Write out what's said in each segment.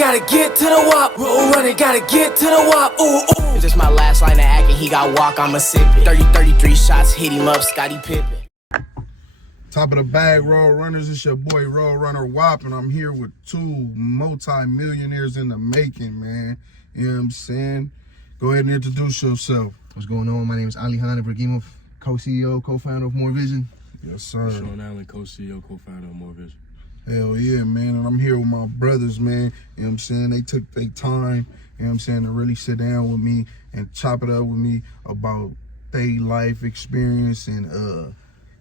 gotta get to the wop. Roll running, gotta get to the wop. Ooh, ooh. If this my last line of acting, he got walk, I'ma sip it. 33 shots, hit him up, Scottie Pippen. Top of the bag, Road Runners. It's your boy, Road Runner Wop, and I'm here with two multi-millionaires in the making, man. You know what I'm saying? Go ahead and introduce yourself. What's going on? My name is Alejandro Ibrahimov, co-CEO, co-founder of MoorVision. Yes, sir. Rashan Allen, co-CEO, co-founder of MoorVision. Hell yeah, man. And I'm here with my brothers, man. You know what I'm saying? They took their time, you know what I'm saying, to really sit down with me and chop it up with me about their life experience and,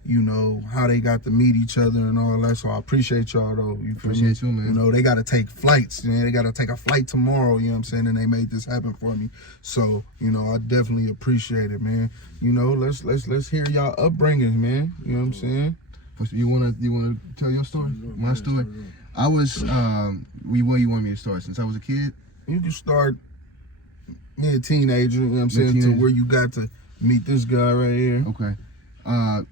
you know, how they got to meet each other and all that. So I appreciate y'all, though. You Appreciate you, man. You know, they got to take flights. You know, they got to take a flight tomorrow, you know what I'm saying? And they made this happen for me. So, you know, I definitely appreciate it, man. You know, let's hear y'all upbringing, man. You know what I'm saying? You wanna tell your story? My story. I was where you want me to start? Since I was a kid? You can start mid-teenager, you know what I'm saying, to where you got to meet this guy right here. Okay. My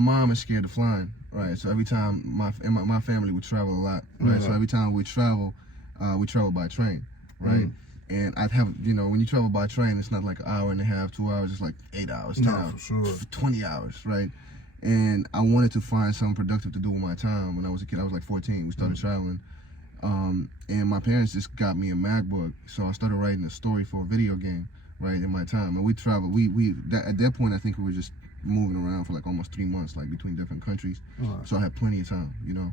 mom is scared of flying, right? So every time my family would travel a lot, right? So every time we travel by train, right? And I'd have, you know, when you travel by train, it's not like an hour and a half, 2 hours, it's like 8 hours, 10 hours, for sure. 20 hours, right? And I wanted to find something productive to do with my time. When I was a kid, I was like 14, we started traveling. And my parents just got me a MacBook, so I started writing a story for a video game, right, in my time. And we traveled, at that point, I think we were just moving around for like almost 3 months, like between different countries. So I had plenty of time, you know.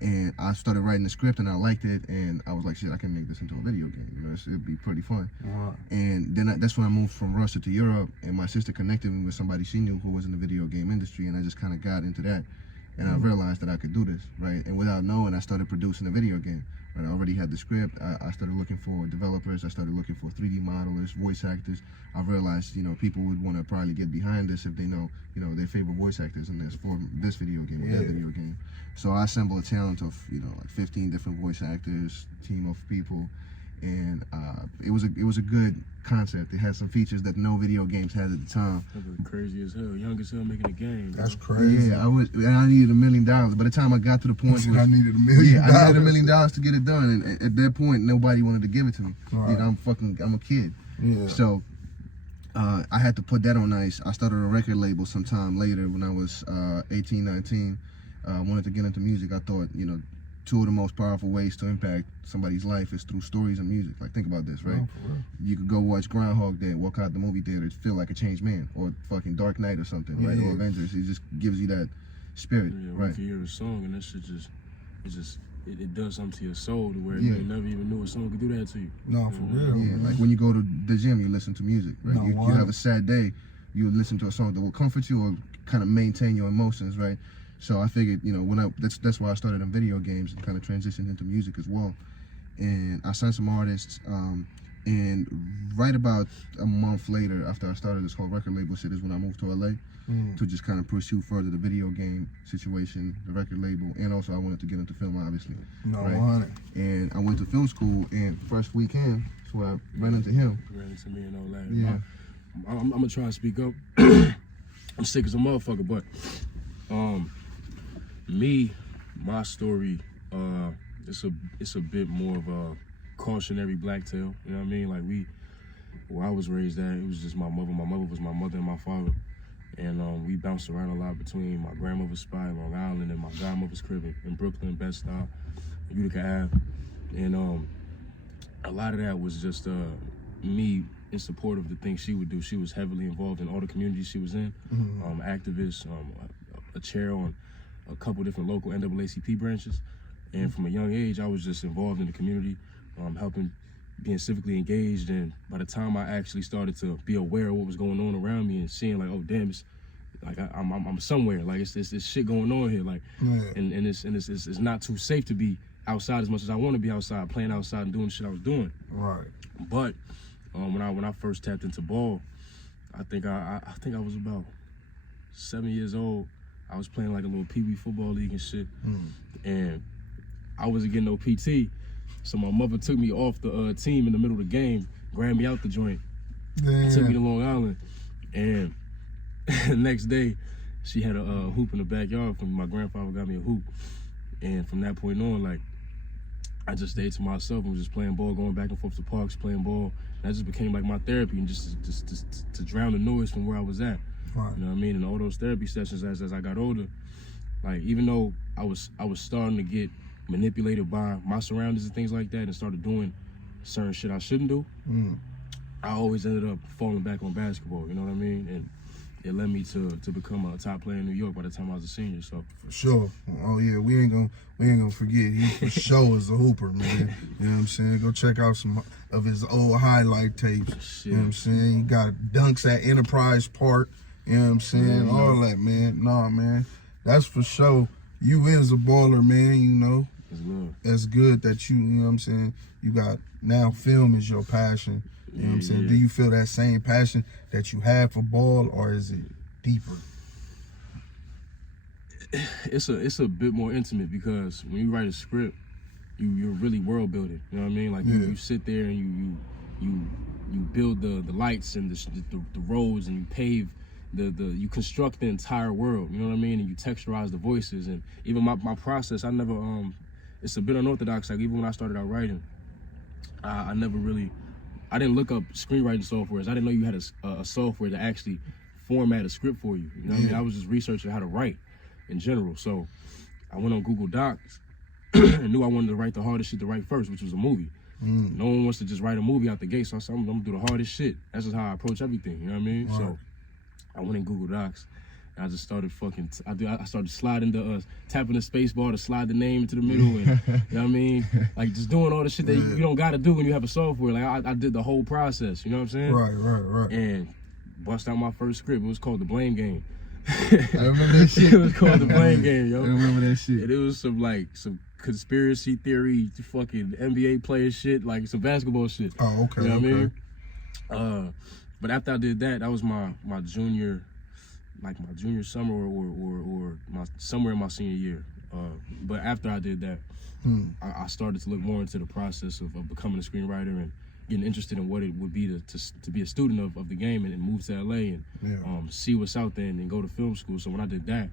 And I started writing the script and I liked it, and I was like, shit, I can make this into a video game, you know, it'd be pretty fun. And then that's when I moved from Russia to Europe, and my sister connected me with somebody she knew who was in the video game industry, and I just kind of got into that. And I realized that I could do this, right? And without knowing, I started producing a video game. Right? I already had the script. I started looking for developers. I started looking for 3D modelers, voice actors. I realized, you know, people would want to probably get behind this if they know, you know, their favorite voice actors in this for this video game or that video game. So I assembled a talent of, you know, like 15 different voice actors, team of people, and it was a good concept. It had some features that no video games had at the time. That was crazy as hell. Young as hell making a game. That's crazy. Yeah, I needed $1 million. By the time I got to the point where I needed $1 million. Yeah, I needed $1 million to get it done, and at that point, nobody wanted to give it to me. Right. You know, I'm a kid. Yeah. So I had to put that on ice. I started a record label sometime later when I was 18, 19. I wanted to get into music. I thought, you know, two of the most powerful ways to impact somebody's life is through stories and music. Like, think about this, right? You could go watch Groundhog Day, walk out the movie theater, feel like a changed man, or fucking Dark Knight or something, right? Or Avengers. It just gives you that spirit, right? If you hear a song and that shit it does something to your soul to where you never even knew a song could do that to you. No, for real. Yeah, like when you go to the gym, you listen to music, right? You have a sad day, you listen to a song that will comfort you or kind of maintain your emotions, right? So I figured, you know, that's why I started in video games and kind of transitioned into music as well. And I signed some artists, and right about a month later, after I started this whole record label shit, is when I moved to LA to just kind of pursue further the video game situation, the record label, and also I wanted to get into film, obviously. Right? And I went to film school, and first weekend, that's where I ran into him. Ran into me and all that. Yeah. I'm gonna try to speak up. I'm sick as a motherfucker, but my story, it's a bit more of a cautionary black tale. You know what I mean? Like where I was raised at, it was just my mother. My mother was my mother and my father, and we bounced around a lot between my grandmother's spot in Long Island and my godmother's crib in Brooklyn, Bed-Stuy, Utica Ave, and a lot of that was just me in support of the things she would do. She was heavily involved in all the communities she was in, activist, a chair on a couple different local NAACP branches, and from a young age I was just involved in the community, helping, being civically engaged. And by the time I actually started to be aware of what was going on around me and seeing like, oh damn, it's like I'm somewhere, like it's shit going on here, like and it's not too safe to be outside as much as I want to be outside, playing outside and doing the shit I was doing. Right. But when I first tapped into ball, I think I was about 7 years old. I was playing like a little pee-wee football league and shit, and I wasn't getting no PT, so my mother took me off the team in the middle of the game, grabbed me out the joint, took me to Long Island, and the next day she had a hoop in the backyard. From my grandfather got me a hoop, and from that point on, like I just stayed to myself and was just playing ball, going back and forth to parks, playing ball. And that just became like my therapy, and just to drown the noise from where I was at. Right. You know what I mean? And all those therapy sessions as I got older, like even though I was starting to get manipulated by my surroundings and things like that, and started doing certain shit I shouldn't do, I always ended up falling back on basketball. You know what I mean? And it led me to become a top player in New York by the time I was a senior. So for sure. Oh yeah, we ain't gonna forget. He for sure is a hooper, man. You know what I'm saying? Go check out some of his old highlight tapes. shit. You know what I'm saying? You got dunks at Enterprise Park. You know what I'm saying? All that, man. Nah, man. That's for sure. You is a baller, man. You know. It's good. That's good that you know what I'm saying? You got now film is your passion. You know what I'm saying? Yeah. Do you feel that same passion that you have for ball, or is it deeper? It's a bit more intimate, because when you write a script, you're really world building. You know what I mean? Like you sit there and you build the lights and the roads, and you pave you construct the entire world. You know what I mean? And you texturize the voices, and even my process. I never it's a bit unorthodox. Like even when I started out writing, I didn't look up screenwriting softwares. I didn't know you had a software to actually format a script for you. You know what I mean? I was just researching how to write in general. So I went on Google Docs and knew I wanted to write the hardest shit to write first, which was a movie. No one wants to just write a movie out the gate, so I said, I'm gonna do the hardest shit. That's just how I approach everything, you know what I mean? So I went in Google Docs, and I just started I started sliding tapping the space bar to slide the name into the middle, and you know what I mean? Like just doing all the shit that you don't gotta do when you have a software. Like I did the whole process, you know what I'm saying? Right. And bust out my first script. It was called The Blame Game. I remember that shit. It was called The Blame Game, yo. I remember that shit. And it was some conspiracy theory, fucking NBA player shit, like some basketball shit. Oh, okay. You know what okay. I mean? But after I did that, that was my junior summer or somewhere in my senior year. But after I did that, I started to look more into the process of becoming a screenwriter and getting interested in what it would be to be a student of the game and move to LA and see what's out there and go to film school. So when I did that,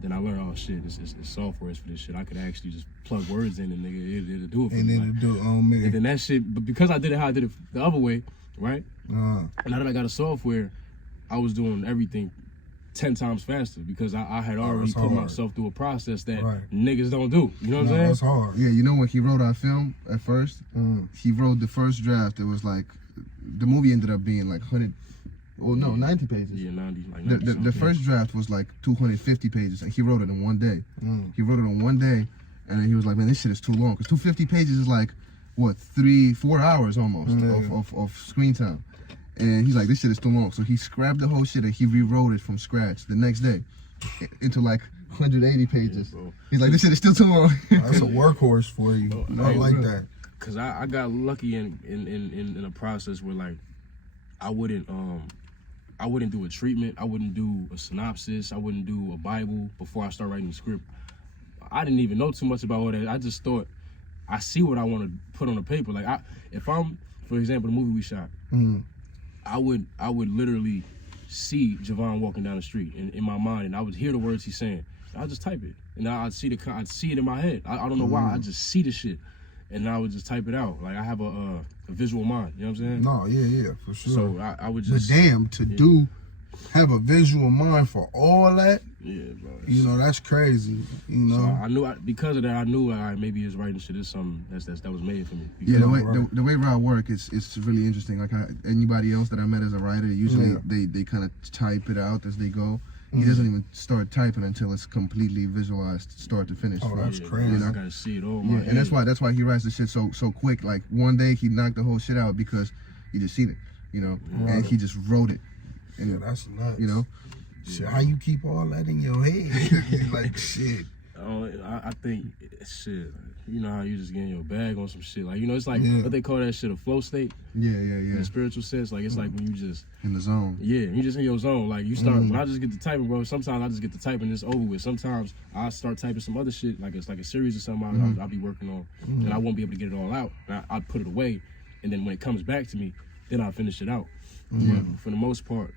then I learned, oh shit, it's software for this shit. I could actually just plug words in and nigga, it'll do it for me. And then like, do it on me. And then that shit, but because I did it how I did it the other way, right? Now that I got a software, I was doing everything 10 times faster because I had already put myself through a process that niggas don't do. You know what I'm saying? That's hard. Yeah, you know when he wrote our film at first? He wrote the first draft. It was like, the movie ended up being like 90 pages. Yeah, 90. Like 90 the first draft was like 250 pages, and he wrote it in one day. He wrote it in one day, and he was like, man, this shit is too long. Because 250 pages is like, what, 3-4 hours almost of screen time. And he's like, this shit is too long. So he scrapped the whole shit and he rewrote it from scratch the next day into like 180 pages. Yeah, he's like, this shit is still too long. That's a workhorse for you. I like that. Cause I got lucky in a process where like I wouldn't do a treatment, I wouldn't do a synopsis, I wouldn't do a Bible before I start writing the script. I didn't even know too much about all that. I just thought I see what I want to put on the paper. Like if I'm, for example, the movie we shot, I would literally see Javon walking down the street in my mind, and I would hear the words he's saying. I'd just type it, and I'd see it in my head. I don't know why. I just see the shit, and I would just type it out. Like I have a visual mind. You know what I'm saying? No, yeah, for sure. So I would just. But damn, have a visual mind for all that. Yeah, bro. You know, that's crazy. You know. So I knew because of that. I knew maybe his writing shit is something that was made for me. Yeah, the way I work it's really interesting. Like anybody else that I met as a writer, usually they kind of type it out as they go. He doesn't even start typing until it's completely visualized, start to finish. Oh, that's crazy. You know? I gotta see it all. Yeah, and that's why he writes the shit so quick. Like one day he knocked the whole shit out because he just seen it, you know, and he just wrote it. And, yeah, that's nuts. You know, shit, how you keep all that in your head? Like shit. I think shit. You know how you just get in your bag on some shit. Like, you know, it's like what they call that shit, a flow state. Yeah. In a spiritual sense, like it's like when you just in the zone. Yeah, you just in your zone. Like you start when I just get to typing, bro. Sometimes I just get to typing and it's over with. Sometimes I start typing some other shit, like it's like a series or something I'll be working on, and I won't be able to get it all out. I put it away, and then when it comes back to me, then I'll finish it out. But for the most part,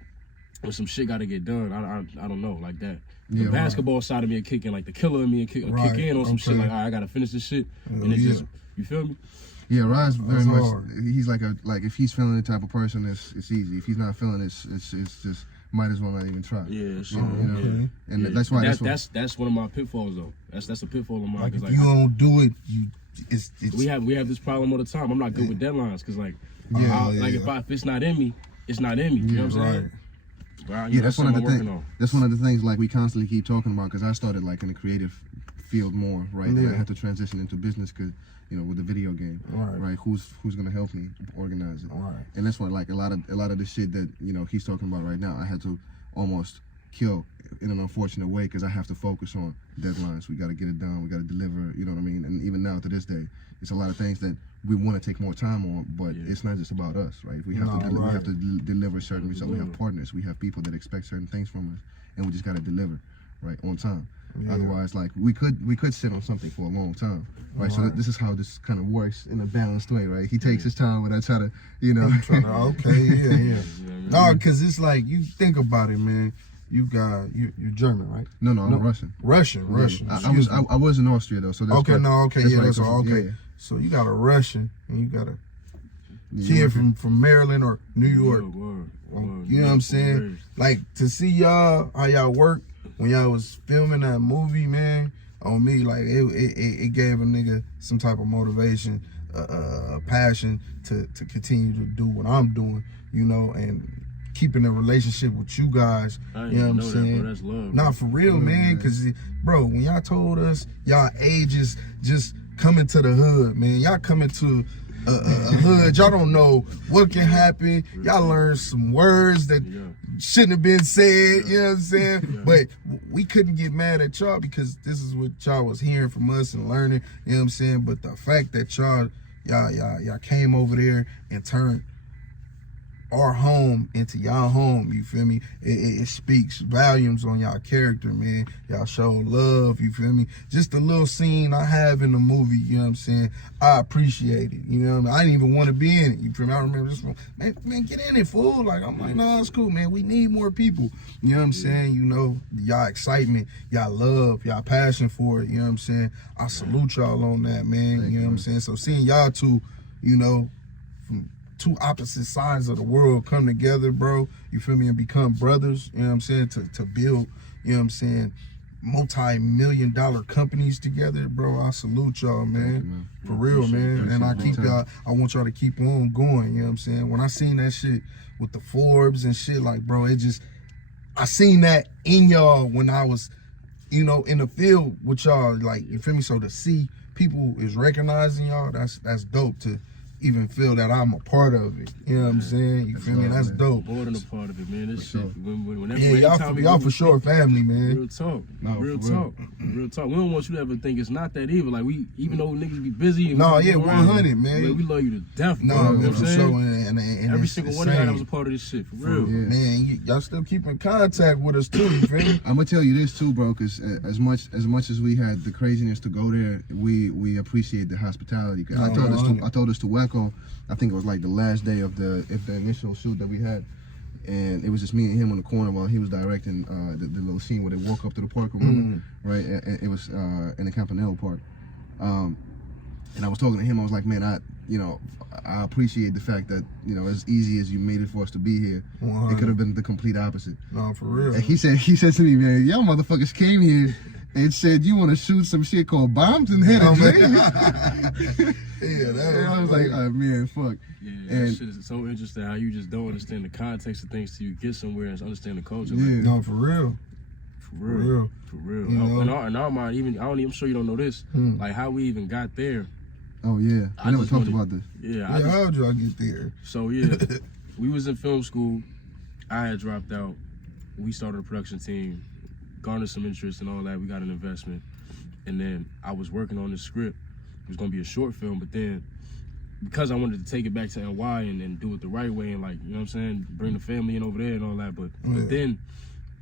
when some shit got to get done, I don't know, like that. Yeah, The basketball side of me kicking, like the killer in me kick in on some shit, like, all right, I gotta finish this shit, and it's just, you feel me? Yeah, Ryan's very That's much. hard. He's like if he's feeling the type of person, it's easy. If he's not feeling it, it's just might as well not even try. Yeah, sure. You know? Okay. And Yeah. that's why That's one of my pitfalls though. That's a pitfall of mine. Like 'cause, if you don't do it, it's we have this problem all the time. I'm not good with deadlines because like if it's not in me, it's not in me. You know what I'm saying? Right. Yeah, that's one of the things. on. That's one of the things like we constantly keep talking about because I started like in the creative field more, right? And I had to transition into business because with the video game, right? Who's gonna help me organize it? Right. And that's what like a lot of the shit that he's talking about right now. I had to almost kill in an unfortunate way because I have to focus on deadlines. We got to get it done. We got to deliver. You know what I mean? And even now to this day, it's a lot of things that we want to take more time on, but it's not just about us, right? We have we have to deliver certain results. We have partners. We have people that expect certain things from us, and we just got to deliver, right, on time. Yeah. Otherwise, like we could sit on something for a long time, right? So this is how this kind of works in a balanced way, right? He takes his time when I try to, Okay, No, because it's like you think about it, man. You're German, right? No, I'm Russian. Russian. I was in Austria though, so that's okay. That's all. Okay, yeah. So you got a Russian and you got a kid from Maryland or New York. You know what I'm saying? Like to see y'all how y'all work when y'all was filming that movie, man. On me, like it gave a nigga some type of motivation, passion to continue to do what I'm doing, and keeping a relationship with you guys. You know what I'm saying? Bro, that's love. Nah, for real, man. Cause bro, when y'all told us y'all ages just coming to the hood, man. Y'all coming to a hood. Y'all don't know what can happen. Y'all learn some words that shouldn't have been said. You know what I'm saying? But we couldn't get mad at y'all because this is what y'all was hearing from us and learning. You know what I'm saying? But the fact that y'all came over there and turned our home into y'all home, you feel me? It speaks volumes on y'all character, man. Y'all show love, you feel me? Just a little scene I have in the movie, you know what I'm saying? I appreciate it, you know what I mean? I didn't even want to be in it, you feel me? I remember this one, man, get in it, fool. Like, I'm like, nah, it's cool, man. We need more people, you know what I'm saying? Y'all excitement, y'all love, y'all passion for it, you know what I'm saying? I salute y'all on that, man, you know what I'm saying? So seeing y'all two, from two opposite sides of the world come together, bro, you feel me, and become brothers, you know what I'm saying, to build, you know what I'm saying, multi-million-dollar companies together, bro. I salute y'all, man. For real, man. And I want y'all to keep on going, you know what I'm saying? When I seen that shit with the Forbes and shit, like, bro, I seen that in y'all when I was, in the field with y'all, like, you feel me? So to see people is recognizing y'all, that's dope to even feel that I'm a part of it. You know what I'm saying? You feel me? That's dope. More than a part of it, man. This shit. Y'all for sure family, man. Real talk. Real talk. We don't want you to ever think it's not that evil. Like even though niggas be busy. 100, man. Like, we love you to death, bro. No, you know for sure. And every single one of y'all that was a part of this shit, for real. Man, y'all still keep in contact with us too, you feel me? I'm gonna tell you this too, bro, because as much as we had the craziness to go there, we appreciate the hospitality. I told us to Waco. I think it was like the last day of the initial shoot that we had, and it was just me and him on the corner while he was directing the little scene where they walk up to the park, remember? Right? And it was in the Campanile Park. And I was talking to him. I was like, man, I appreciate the fact that as easy as you made it for us to be here, it could have been the complete opposite. No, for real. And he said to me, man, y'all motherfuckers came here and said you want to shoot some shit called bombs and hit it. I was like, oh, man, fuck. Yeah, that shit is so interesting how you just don't understand the context of things till you get somewhere and understand the culture. Yeah, no, for real. For real. In our mind, I'm sure you don't know this, like how we even got there. Oh yeah, I never talked about this. Yeah, how did y'all get there? So yeah, we was in film school. I had dropped out. We started a production team, garnered some interest and all that. We got an investment, and then I was working on this script. It was gonna be a short film, but then because I wanted to take it back to NY and do it the right way and, like, you know what I'm saying, bring the family in over there and all that, but then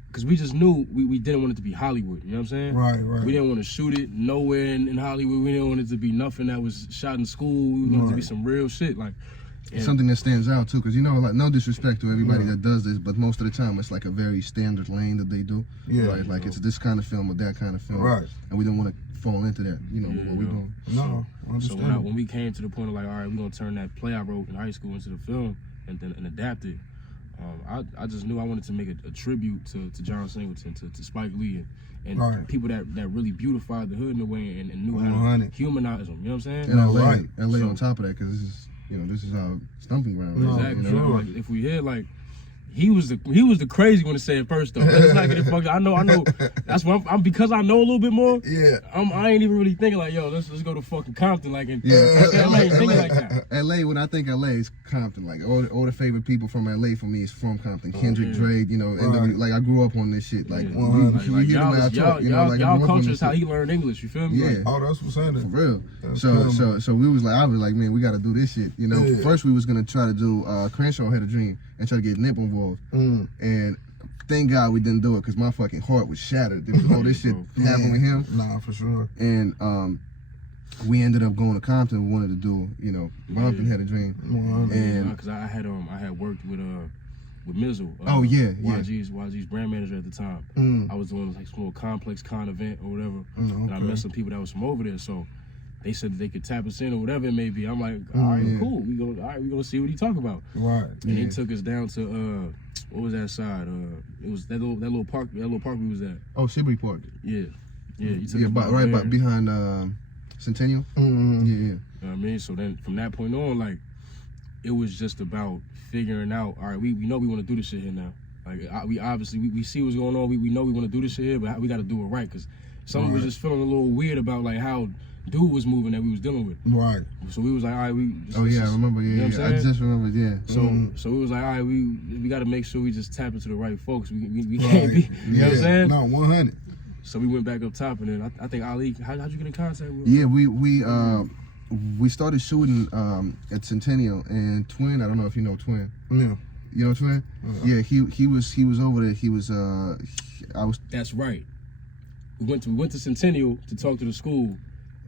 because we just knew we didn't want it to be Hollywood, you know what I'm saying? Right. We didn't want to shoot it nowhere in Hollywood. We didn't want it to be nothing that was shot in school. We wanted it to be some real shit. Like, It's something that stands out too, because like no disrespect to everybody that does this, but most of the time it's like a very standard lane that they do. Yeah. Right? Like it's this kind of film or that kind of film. Right. And we don't want to fall into that, what we doing. No, So when we came to the point of like, all right, we're gonna turn that play I wrote in high school into the film and adapt it. I just knew I wanted to make a tribute to John Singleton, to Spike Lee, and people that really beautified the hood in a way and knew how to humanize them. You know what I'm saying? And LA on top of that, because this is our stumping ground. Exactly. Like if we hear like. He was the crazy one to say it first though. Let's not get it fucked up. I know. That's what I'm because I know a little bit more. Yeah. I ain't even really thinking like, yo, let's go to fucking Compton like in LA, ain't thinking like that. LA, when I think LA, it's Compton. Like all the favorite people from LA for me is from Compton. Kendrick, Dre, like I grew up on this shit. Like we hear them out talk. Y'all culture is how he learned English. You feel me? Yeah. Oh, that's what's saying. For real. So I was like, man, we got to do this shit. First we was gonna try to do Crenshaw Had a Dream and try to get Nip involved. And thank God we didn't do it because my fucking heart was shattered. There was all this shit happened with him. Nah, for sure. And we ended up going to Compton. We wanted to do, Bumpin' Had a Dream. And because I had worked with Mizzle. YG's brand manager at the time. I was doing like some little complex con event or whatever, and I met some people that was from over there. So they said that they could tap us in or whatever it may be. I'm like, all right, cool. We gonna see what he talk about. Right. And he took us down to what was that side? It was that little park we was at. Oh, Sibley Park. Yeah. You took us right behind Centennial. Yeah. You know what I mean? So then from that point on, like, it was just about figuring out, all right, we know we want to do this shit here now. Like, we obviously, we see what's going on. We know we want to do this shit here, but we got to do it right. Because someone was just feeling a little weird about, like, how dude was moving that we was dealing with. Right. So we was like, all right, I remember, you know what I'm I just remembered, yeah. So we was like, all right, we got to make sure we just tap into the right folks. We can't be, you know what I'm saying? No, 100. So we went back up top, and then I think Ali, how'd you get in contact with him? Yeah, we started shooting at Centennial, and Twin, I don't know if you know Twin. Yeah. You know Twin? Yeah, he was over there. He was That's right. We went to Centennial to talk to the school,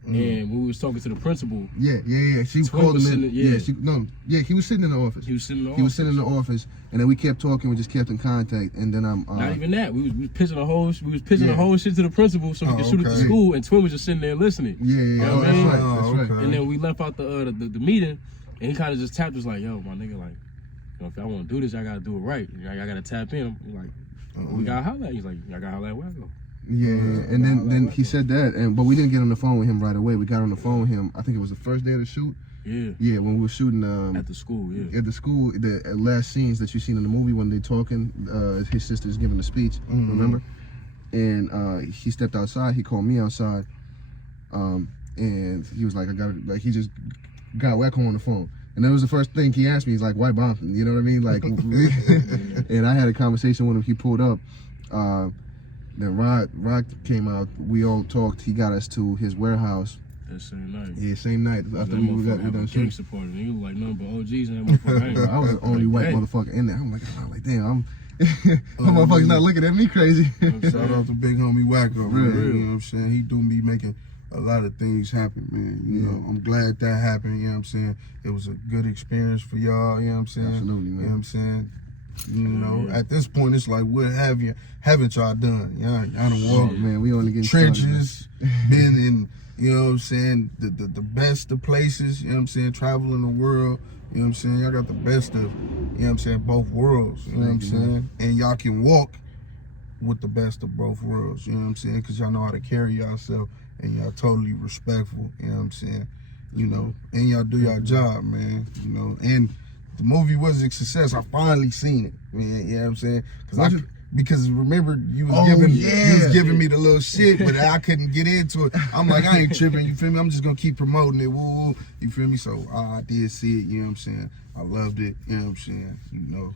and when we was talking to the principal. Yeah. She called him in. He was sitting in the office. He was sitting in the office, and then we kept talking. We just kept in contact, and then I'm. Not even that. We was pitching the whole shit to the principal so we could shoot at the school, and Twin was just sitting there listening. Yeah. You know what I mean? That's right. And then we left out the meeting, and he kind of just tapped us like, yo, my nigga, like, if I want to do this, I gotta do it right. I gotta tap in. I'm like, we gotta holler at. He's like, I gotta holler at Wacko. Yeah, and then he said that, but we didn't get on the phone with him right away. We got on the phone with him. I think it was the first day of the shoot. Yeah, when we were shooting at the school. Yeah, at the school, the last scenes that you seen in the movie when they talking, his sister's giving a speech. Remember? And he stepped outside. He called me outside, and he was like, he just got Wacko on the phone. And that was the first thing he asked me. He's like, why Bompton? You know what I mean? Like, and I had a conversation with him. He pulled up. Then Rod came out. We all talked. He got us to his warehouse. That same night. Yeah, same night. After we got done shooting. Supported. He was like nothing but OGs and that motherfucker. I was the only white motherfucker in there. I'm like damn, my motherfucker's not looking at me crazy. Shout out to big homie Wacko, man. Real. You know what I'm saying? He do be making a lot of things happen, man. You know, I'm glad that happened, you know what I'm saying? It was a good experience for y'all, you know what I'm saying? Absolutely, man. You know what I'm saying? You know, at this point, it's like, what haven't y'all done? Y'all done walked man, we only getting trenches, been in, you know what I'm saying, the best of places, you know what I'm saying, traveling the world, you know what I'm saying? Y'all got the best of, you know what I'm saying, both worlds, you know what I'm saying? And y'all can walk with the best of both worlds, you know what I'm saying? Because y'all know how to carry yourself, and y'all totally respectful, you know what I'm saying? You know, and y'all do y'all job, man, you know, and the movie was a success. I finally seen it, man. You know what I'm saying? Because remember you was giving me the little shit, but I couldn't get into it. I'm like, I ain't tripping. You feel me? I'm just gonna keep promoting it. Woo, you feel me? So I did see it. You know what I'm saying? I loved it. You know what I'm saying? You know.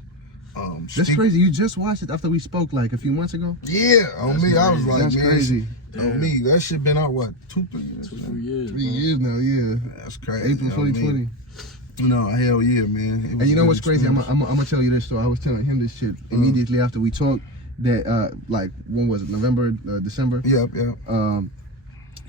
That's crazy. You just watched it after we spoke like a few months ago? Yeah, on me. I was like, that's crazy. On me, that shit been out what 2-3 years? 2-3 years. 3 years now. Yeah, that's crazy. April 2020. No, hell yeah, man. And you know what's crazy? I'm gonna tell you this story. I was telling him this shit immediately after we talked. That like when was it? November, December. Yep.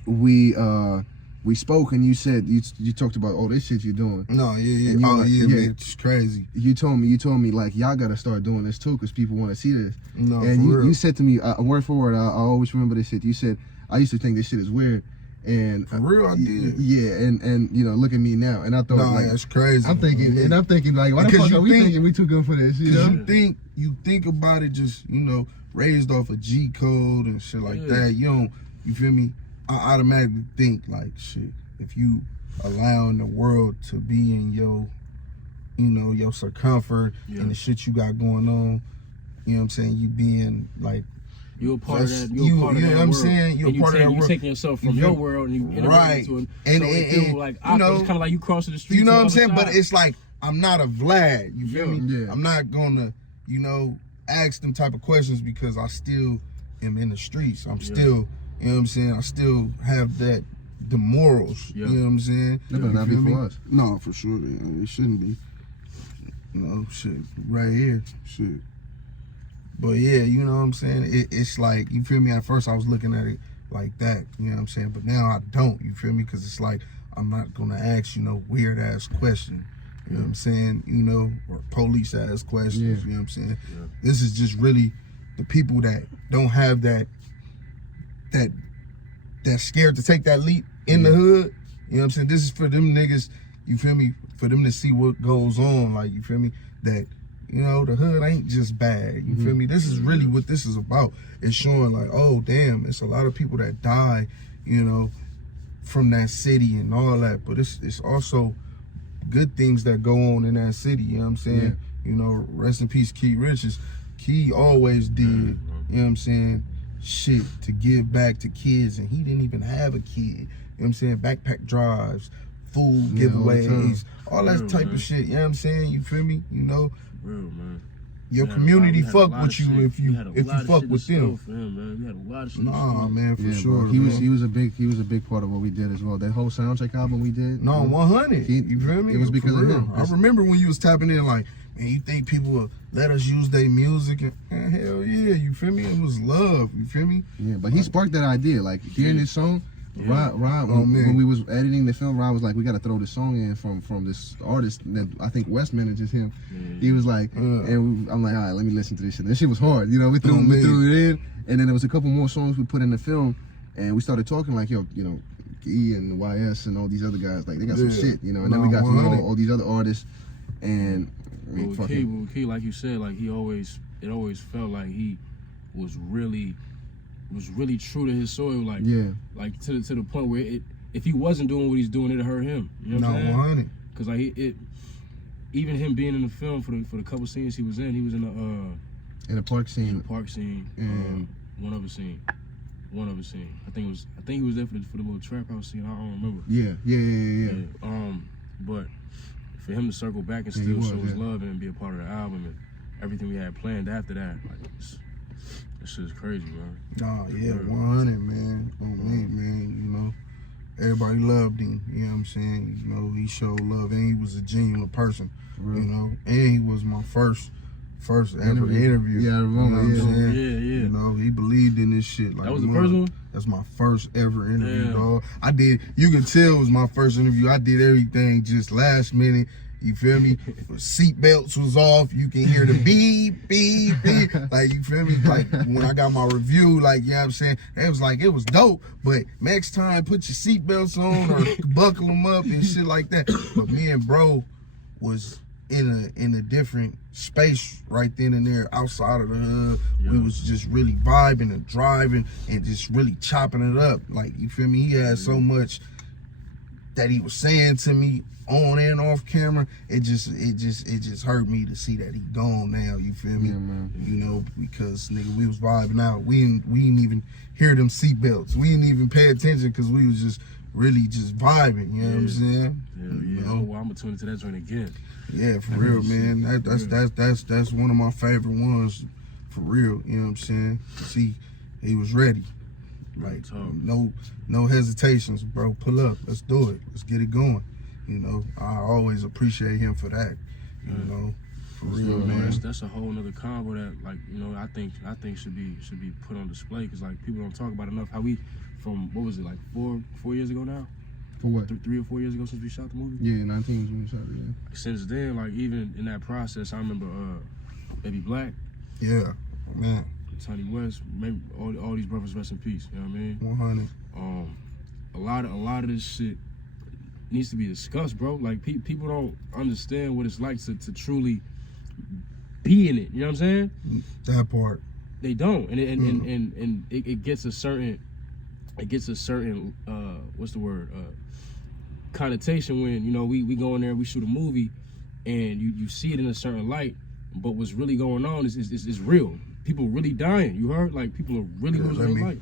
We we spoke and you said you talked about all this shit you're doing. No, yeah. And you Oh, like, yeah, man. It's crazy. You told me like y'all gotta start doing this too because people want to see this. No, and for real. you said to me, word for word, I always remember this shit. You said I used to think this shit is weird. And For real, I did. Yeah, and you know, look at me now. And I thought, No, like, that's crazy. I'm thinking like, why the Because fuck you are we think- thinking we too good for this? You Because know? you think about it just, you know, raised off of G code and shit like Yeah. that. You feel me? I automatically think like shit. If you allowing the world to be in your, you know, your circumference and the shit you got going on, you know what I'm saying? You being like, You're a part of that. you You're a part of know that what I'm world. saying? You're And a part of that You're world. taking yourself from You your feel- world and you integrating Right. into it. And- so it feels like you awkward. know- It's kind of like you crossing the street. you know to what I'm the saying? other But side. it's like, I'm not a Vlad, you feel me? Yeah. I'm not gonna, you know, ask them type of questions because I still am in the streets. I'm still, you know what I'm saying? I still have the morals, Yeah. you know what I'm saying? That better You not be feel for me? us. No, for sure. It shouldn't be. No, shit, right here, shit. But yeah, you know what I'm saying? It's like, you feel me? At first I was looking at it like that, you know what I'm saying? But now I don't, you feel me? Because it's like, I'm not gonna ask, you know, weird ass question. You know what I'm saying? You know, or police ass questions, Yeah. you know what I'm saying? Yeah. This is just really the people that don't have that's scared to take that leap in the hood. You know what I'm saying? This is for them niggas, you feel me? For them to see what goes on, like, you feel me? That, you know, the hood ain't just bad. You feel me? This is really what this is about. It's showing like, oh damn, it's a lot of people that die, you know, from that city and all that. But it's also good things that go on in that city, you know what I'm saying? Yeah. You know, rest in peace, Key Richards. Key always did, you know what I'm saying, shit to give back to kids, and he didn't even have a kid. You know what I'm saying? Backpack drives, food Yeah, all the time. giveaways, all that Real, type man. of shit. You know what I'm saying? You feel me? You know, Real, man. your We had a community lot- we had a fuck lot with of you shit. if We you had a lot of fuck shit with in store them. for him, man. We had a lot of shit. in Nah, store. man, for Yeah, sure. bro. He man. was a big part of what we did as well. That whole soundtrack album we did. No, 100. You feel me? It was because For of real. him. I remember when you was tapping in like, man, you think people will let us use their music? And hell yeah, you feel me? It was love, you feel me? Yeah, but he sparked that idea. Like hearing this song, Rod, Oh, man. when we was editing the film, Rod was like, "We got to throw this song in from this artist that I think West manages him." He was like, and I'm like, "All right, let me listen to this shit." That shit was hard, you know. We threw it in, and then there was a couple more songs we put in the film, and we started talking like, "Yo, you know, E and YS and all these other guys, like they got some shit, you know." And then we got to know all these other artists, and I mean, But with Key, like you said, like it always felt like he was really true to his soil, like like to the point where if he wasn't doing what he's doing, it'd hurt him. You know what I'm saying? 100. Because like even him being in the film for the couple scenes he was in in the park scene, the park scene, and one other scene. I think he was there for the little trap house scene. I don't remember. yeah. But for him to circle back and Yeah, still he was, show his yeah. love and be a part of the album and everything we had planned after that, like this shit is crazy, man. Nah, yeah, 100, man. On me, man, you know. Everybody loved him, you know what I'm saying? You know, he showed love and he was a genuine person, you know. And he was my first ever interview. Yeah, I remember, You know what I'm saying? Yeah. You know, he believed in this shit. Like, That was the first one? That's my first ever interview, Damn. dog. You can tell it was my first interview. I did everything just last minute. You feel me? Seatbelts was off. You can hear the beep, beep, beep. Like, you feel me? Like, when I got my review, like, you know what I'm saying? It was like, it was dope. But next time, put your seatbelts on or buckle them up and shit like that. But me and bro was in a different space right then and there outside of the hood. Yeah. We was just really vibing and driving and just really chopping it up. Like, you feel me? He had so much that he was saying to me on and off camera. It just hurt me to see that he gone now. You feel me? Yeah, man. You know, because nigga, we was vibing out. We didn't even hear them seatbelts. We didn't even pay attention because we was just really just vibing. You know what I'm saying? You know? Oh, well, I'm gonna tune into that joint again. Yeah, for real, man. That's one of my favorite ones, for real. You know what I'm saying? See, he was ready. Like, no hesitations, bro. Pull up. Let's do it. Let's get it going. You know, I always appreciate him for that. You know, for real, man. That's a whole nother combo that, like, you know, I think should be put on display because like people don't talk about enough how we from what was it like 4 years ago now? For what? 3 or 4 years ago since we shot the movie. Yeah, 19 was when we shot it. Yeah. Since then, like even in that process, I remember Baby Black, Yeah, man. Tiny West, maybe all these brothers rest in peace. You know what I mean? 100. A lot of this shit needs to be discussed, bro. Like people don't understand what it's like to truly be in it. You know what I'm saying? That part. They don't, and it gets a certain what's the word, connotation when, you know, we go in there, we shoot a movie, and you see it in a certain light, but what's really going on is real. People really dying. You heard? Like people are really losing their life.